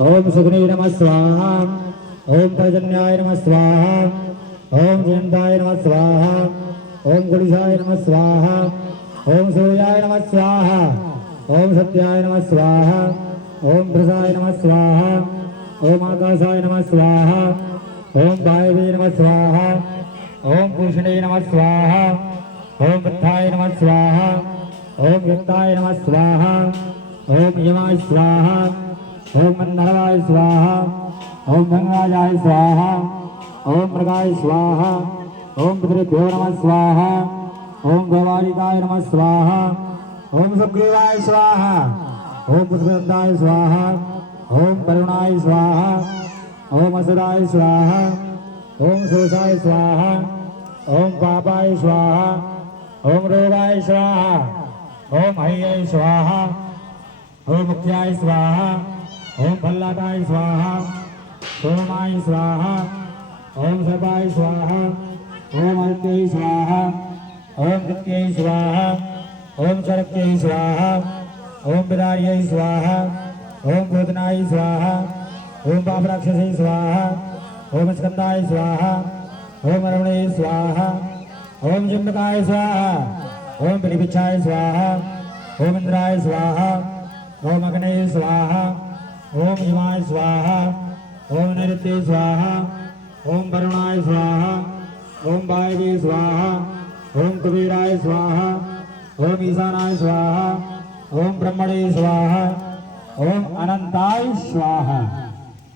ओम सुग्ने नमः स्वाहा। ओम पर्जन्याय नमः स्वाहा। ओम जयंताय नमः स्वाहा। ओम गुणिशाय नमः स्वाहा। ओम सूर्याय नमः स्वाहा। ओम सत्याय नमः स्वाहा। ओम प्रसाय नमः स्वाहा। ओम आकाशाय नमः स्वाहा। ओम वायवे नमः स्वाहा। ओम पूषणे नमः स्वाहा। ओम वृद्धाय नमः स्वाहा। ओम युक्ताय नमः स्वाहा। ओम यमाय स्वाहा। ओम मंदरवाय स्वाहा। ओम गंगाजाय स्वाहा। ओम मृगाय स्वाहा। ओम पितृभ्यो नमः स्वाहा। ओम गौवालिकाय नमः स्वाहा। ओम सुग्रीवाय स्वाहा। ओम पुष्पदत्ताय स्वाहा। ओम करुणाय स्वाहा। ओम असुराय स्वाहा। ओम शोषाय स्वाहा। ओम पापाय स्वाहा। ओम रोगाय स्वाहा। ओम हय्याय स्वाहा। ओम मुख्याय स्वाहा। ओम फल्लाटाय स्वाहा। सोमाय स्वाहा। ओम सर्वाय स्वाहा। ओम अर्त्यै स्वाहा। ओम कृत्यै स्वाहा। ओम सर्प्यै स्वाहा। ओम विदार्यै स्वाहा। ओम क्रोधनाय स्वाहा। ओम पापराक्षसै स्वाहा। ओम स्कंदाय स्वाहा। ओम अरुणे स्वाहा। ओम जम्बकाय स्वाहा। ओम बलिपिच्छाय स्वाहा। ओम इंद्राय स्वाहा। ओम अग्ने स्वाहा। ओम यमाय स्वाहा। ओम नैऋत्ये स्वाहा। ओम वरुणाय स्वाहा। ओम वायवे स्वाहा। ओम कुबेराय स्वाहा। ओम ईशानाय स्वाहा। ओम ब्रह्मणे स्वाहा। ओम अनंताय स्वाहा।